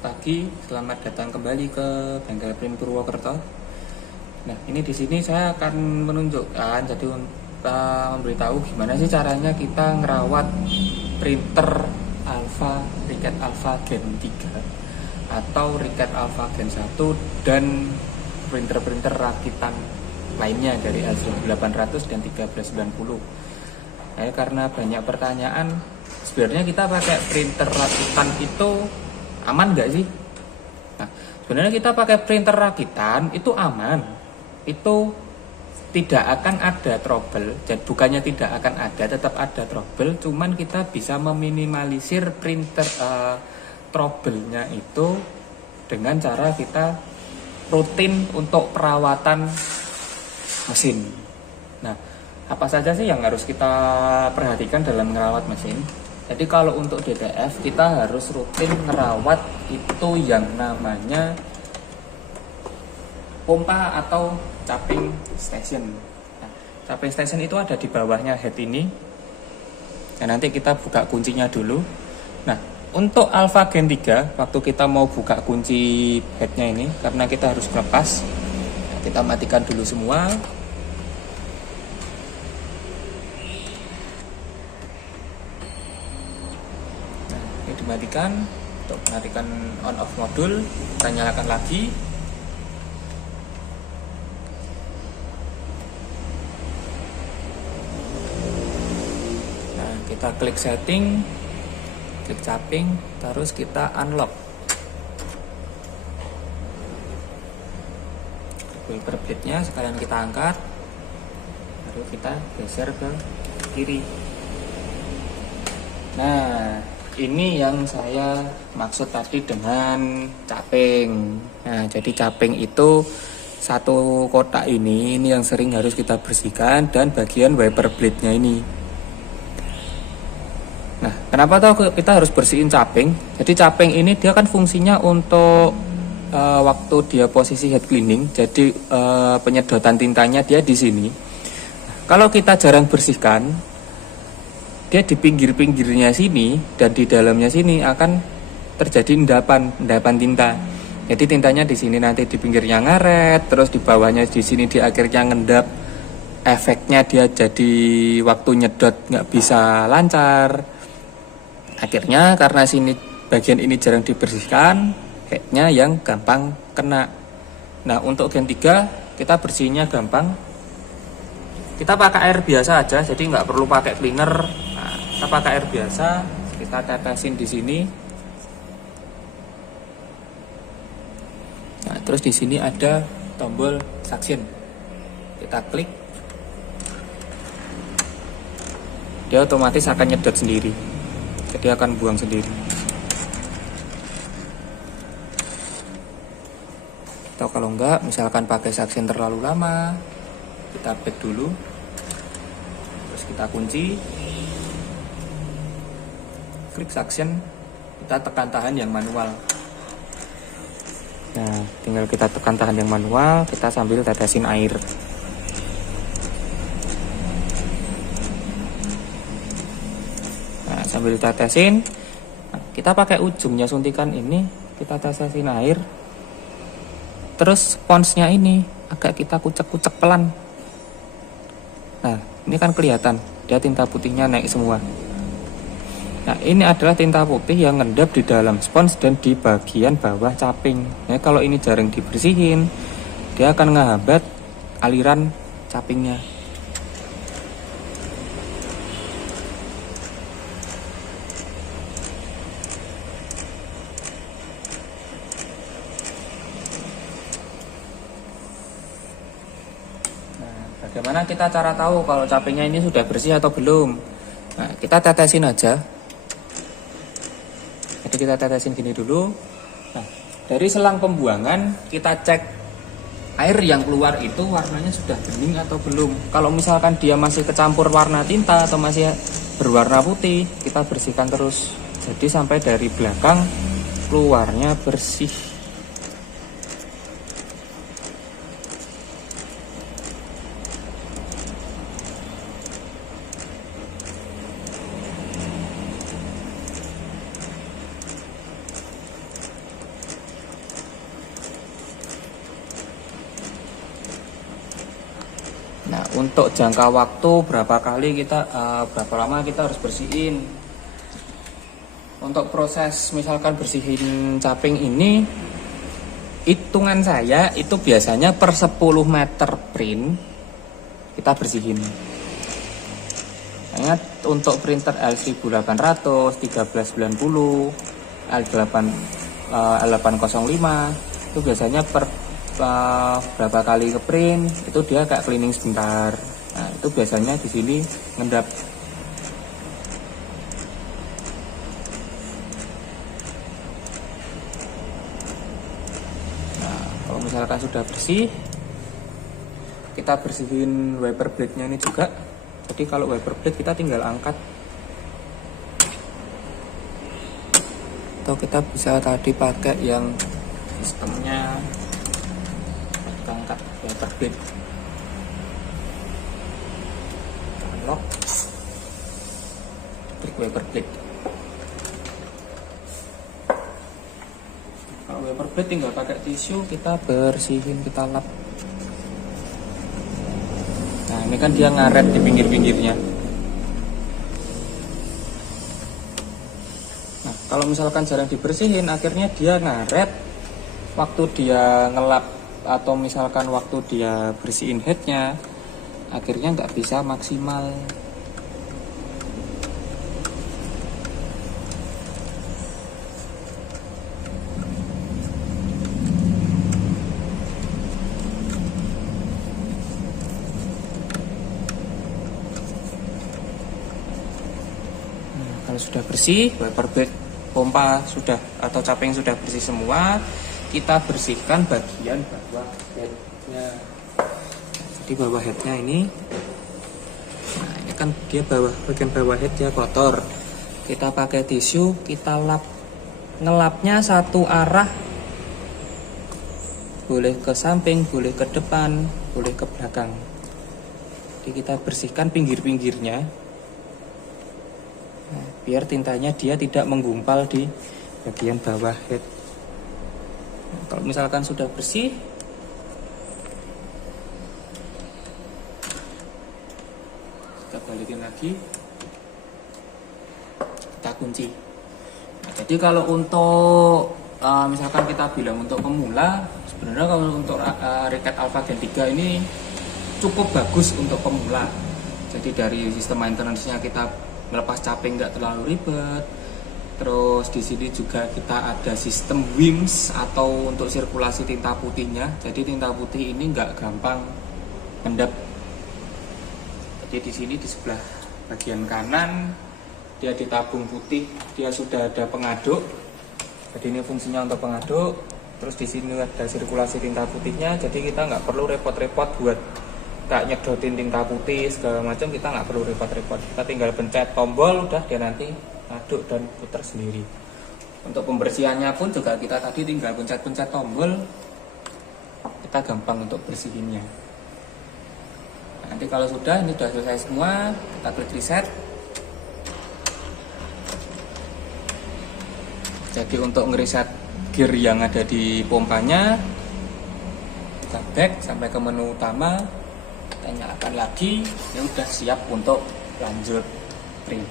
pagi, selamat datang kembali ke Bengkel Print Purwokerto. Nah, ini di sini saya akan menunjukkan, jadi memberitahu gimana sih caranya kita ngerawat printer Ricat Alpha Gen 3 atau Ricat Alpha Gen 1 dan printer-printer rakitan lainnya dari L800 dan 1390. Karena banyak pertanyaan, sebenarnya kita pakai printer rakitan itu aman nggak sih? Nah, sebenarnya kita pakai printer rakitan itu aman, itu tidak akan ada trouble. Jadi bukannya tidak akan ada, tetap ada trouble, cuman kita bisa meminimalisir printer trouble-nya itu dengan cara kita rutin untuk perawatan mesin. Nah, apa saja sih yang harus kita perhatikan dalam merawat mesin? Jadi kalau untuk DTF kita harus rutin merawat itu yang namanya pompa atau cupping station. Nah, cupping station itu ada di bawahnya head ini. Nah, nanti kita buka kuncinya dulu. Nah, untuk Alpha Gen 3 waktu kita mau buka kunci headnya ini, karena kita harus lepas, kita matikan dulu semua. Dimatikan. Untuk mematikan on off modul, kita nyalakan lagi. Nah, kita klik setting, klik cupping, terus kita unlock. Wiper blade-nya sekalian kita angkat, lalu kita geser ke kiri. Nah, ini yang saya maksud tadi dengan cupping. Nah, jadi cupping itu satu kotak ini yang sering harus kita bersihkan, dan bagian wiper blade-nya ini. Nah, kenapa tahu kita harus bersihin cupping? Jadi cupping ini dia kan fungsinya untuk waktu dia posisi head cleaning, jadi penyedotan tintanya dia di sini. Kalau kita jarang bersihkan, dia di pinggir-pinggirnya sini dan di dalamnya sini akan terjadi endapan tinta. Jadi tintanya di sini nanti di pinggirnya ngaret, terus di bawahnya di sini di akhirnya ngendap. Efeknya dia jadi waktu nyedot nggak bisa lancar. Akhirnya karena sini bagian ini jarang dibersihkan, headnya yang gampang kena. Nah, untuk Gen 3 kita bersihnya gampang. Kita pakai air biasa aja, jadi nggak perlu pakai cleaner. Nah, kita pakai air biasa, kita tetesin di sini. Nah, terus di sini ada tombol suction. Kita klik, dia otomatis akan nyedot sendiri, jadi akan buang sendiri. Atau kalau enggak, misalkan pakai suction terlalu lama, kita back dulu. Kita kunci, klik suction, kita tekan tahan yang manual. Nah, tinggal kita tekan tahan yang manual, kita sambil tetesin air. Nah, sambil tetesin, kita pakai ujungnya suntikan ini, kita tetesin air. Terus sponsnya ini agak kita kucek-kucek pelan. Nah, ini kan kelihatan dia tinta putihnya naik semua. Nah, ini adalah tinta putih yang ngendap di dalam spons dan di bagian bawah cupping. Nah, kalau ini jarang dibersihin, dia akan ngehambat aliran cuppingnya. Bagaimana kita cara tahu kalau cuppingnya ini sudah bersih atau belum? Nah, kita tetesin aja. Jadi kita tetesin gini dulu. Nah, dari selang pembuangan kita cek air yang keluar itu warnanya sudah bening atau belum. Kalau misalkan dia masih kecampur warna tinta atau masih berwarna putih, kita bersihkan terus. Jadi sampai dari belakang keluarnya bersih. untuk jangka waktu berapa kali kita berapa lama kita harus bersihin. Untuk proses misalkan bersihin caping ini, hitungan saya itu biasanya per 10 meter print kita bersihin. Ingat, untuk printer L1800, 1390, L805 itu biasanya per berapa kali ke print itu dia kayak cleaning sebentar. Nah, itu biasanya di sini ngendap. Nah, kalau misalkan sudah bersih, kita bersihin wiper blade-nya ini juga. Jadi kalau wiper blade kita tinggal angkat, atau kita bisa tadi pakai yang sistemnya angkat wiper blade, unlock, klik wiper blade. Kalau wiper blade tinggal pakai tisu, kita bersihin, kita lap. Nah, ini kan dia ngaret di pinggir-pinggirnya. Nah, kalau misalkan jarang dibersihin, akhirnya dia ngaret waktu dia ngelap, atau misalkan waktu dia bersihin headnya, akhirnya nggak bisa maksimal. Kalau sudah bersih, wiper blade pompa sudah atau caping sudah bersih semua, kita bersihkan bagian bawah headnya. Jadi bawah headnya ini, nah ini kan dia bagian bawah head dia kotor. Kita pakai tisu, kita lap. Ngelapnya satu arah, boleh ke samping, boleh ke depan, boleh ke belakang. Jadi kita bersihkan pinggir-pinggirnya. Nah, biar tintanya dia tidak menggumpal di bagian bawah head. Nah, kalau misalkan sudah bersih, kita balikin lagi, kita kunci. Nah, jadi kalau untuk misalkan kita bilang untuk pemula, sebenarnya kalau untuk Ricat Alpha Gen 3 ini cukup bagus untuk pemula. Jadi dari sistem maintenance-nya kita melepas caping nggak terlalu ribet. Terus di sini juga kita ada sistem WIMS atau untuk sirkulasi tinta putihnya. Jadi tinta putih ini nggak gampang mendap. Jadi di sini di sebelah bagian kanan dia ditabung putih, dia sudah ada pengaduk. Jadi ini fungsinya untuk pengaduk. Terus di sini ada sirkulasi tinta putihnya. Jadi kita nggak perlu repot-repot buat kayak nyedotin tinta putih segala macam, kita nggak perlu repot-repot. Kita tinggal pencet tombol, udah dia nanti aduk dan putar sendiri. Untuk pembersihannya pun juga kita tadi tinggal pencet-pencet tombol, kita gampang untuk bersihinnya. Nanti kalau sudah, ini sudah selesai semua, kita klik reset. Jadi untuk ngereset gear yang ada di pompanya, kita back sampai ke menu utama. Kita nyalakan lagi, ya udah siap untuk lanjut print.